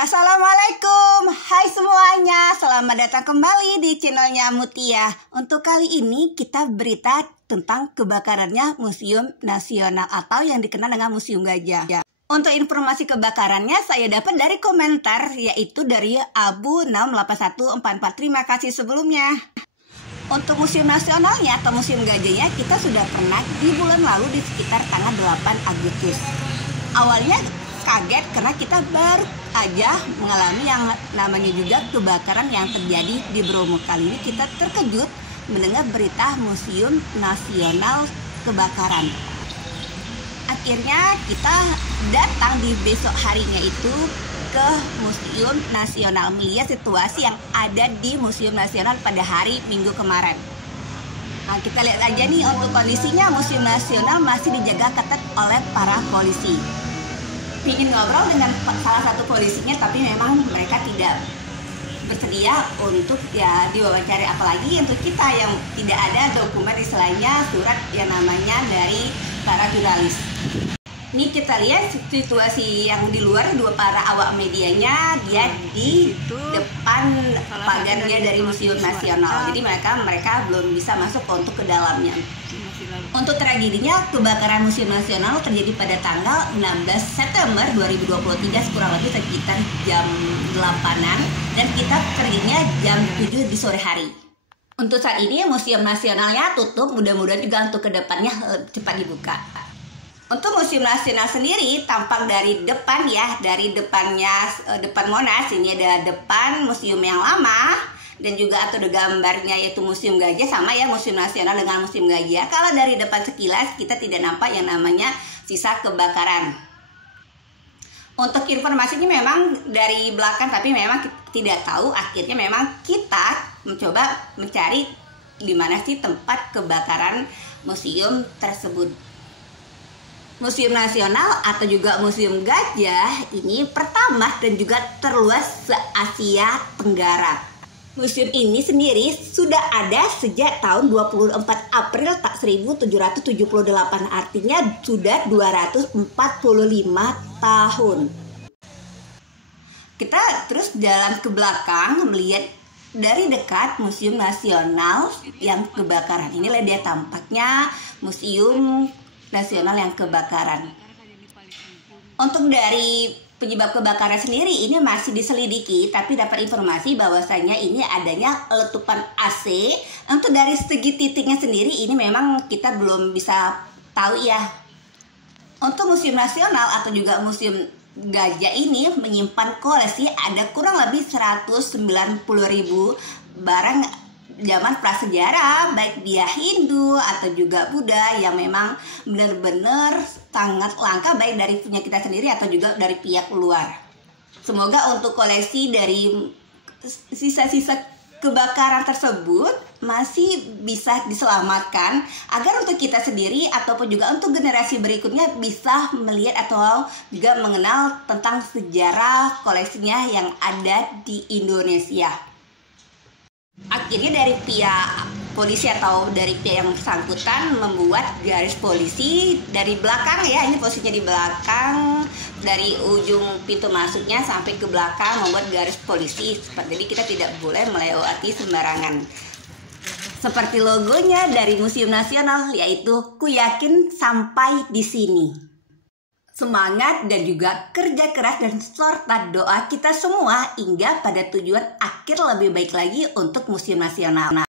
Assalamualaikum, hai semuanya, selamat datang kembali di channelnya Mutia. Untuk kali ini kita berita tentang kebakarannya Museum Nasional atau yang dikenal dengan Museum Gajah. Untuk informasi kebakarannya saya dapat dari komentar, yaitu dari Abu 68144. Terima kasih sebelumnya. Untuk Museum Nasionalnya atau Museum Gajahnya kita sudah pernah di bulan lalu di sekitar tanggal 8 Agustus. Awalnya kaget karena kita baru aja mengalami yang namanya juga kebakaran yang terjadi di Bromo. Kali ini kita terkejut mendengar berita Museum Nasional kebakaran. Akhirnya kita datang di besok harinya itu ke Museum Nasional melihat situasi yang ada di Museum Nasional pada hari Minggu kemarin. Nah, kita lihat aja nih untuk kondisinya Museum Nasional masih dijaga ketat oleh para polisi. Ingin ngobrol dengan salah satu polisinya, tapi memang mereka tidak bersedia untuk diwawancari, apalagi untuk kita yang tidak ada dokumen istilahnya surat yang namanya dari para jurnalis. Ini kita lihat situasi yang di luar, dua para awak medianya dia di depan pagarnya dari Museum Nasional. Jadi mereka belum bisa masuk untuk ke dalamnya. Untuk tragedinya, kebakaran Museum Nasional terjadi pada tanggal 16 September 2023 kurang lebih sekitar jam 8-an dan kita kerjanya jam 7 di sore hari. Untuk saat ini Museum Nasionalnya tutup, mudah-mudahan juga untuk kedepannya cepat dibuka. Untuk Museum Nasional sendiri tampak dari depan ya, dari depan Monas, ini ada depan museum yang lama. Dan juga atau gambarnya yaitu Museum Gajah, sama ya Museum Nasional dengan Museum Gajah. Kalau dari depan sekilas kita tidak nampak yang namanya sisa kebakaran. Untuk informasinya memang dari belakang, tapi memang tidak tahu. Akhirnya memang kita mencoba mencari di mana sih tempat kebakaran museum tersebut. Museum Nasional atau juga Museum Gajah ini pertama dan juga terluas se-Asia Tenggara. Museum ini sendiri sudah ada sejak tahun 24 April 1778, artinya sudah 245 tahun. Kita terus jalan ke belakang melihat dari dekat Museum Nasional yang kebakaran. Inilah dia tampaknya Museum Nasional yang kebakaran. Untuk dari penyebab kebakaran sendiri ini masih diselidiki, tapi dapat informasi bahwasanya ini adanya letupan AC. Untuk dari segi titiknya sendiri ini memang kita belum bisa tahu ya. Untuk Museum Nasional atau juga Museum Gajah ini menyimpan koleksi ada kurang lebih 190.000 barang zaman prasejarah, baik dia Hindu atau juga Buddha, yang memang benar-benar sangat langka baik dari punya kita sendiri atau juga dari pihak luar. Semoga untuk koleksi dari sisa-sisa kebakaran tersebut masih bisa diselamatkan agar untuk kita sendiri ataupun juga untuk generasi berikutnya bisa melihat atau juga mengenal tentang sejarah koleksinya yang ada di Indonesia. Akhirnya dari pihak polisi atau dari pihak yang bersangkutan membuat garis polisi dari belakang ya, ini posisinya di belakang, dari ujung pintu masuknya sampai ke belakang membuat garis polisi. Jadi kita tidak boleh melewati sembarangan. Seperti logonya dari Museum Nasional, yaitu ku yakin sampai di sini. Semangat dan juga kerja keras dan serta doa kita semua hingga pada tujuan akhir lebih baik lagi untuk Museum Nasional.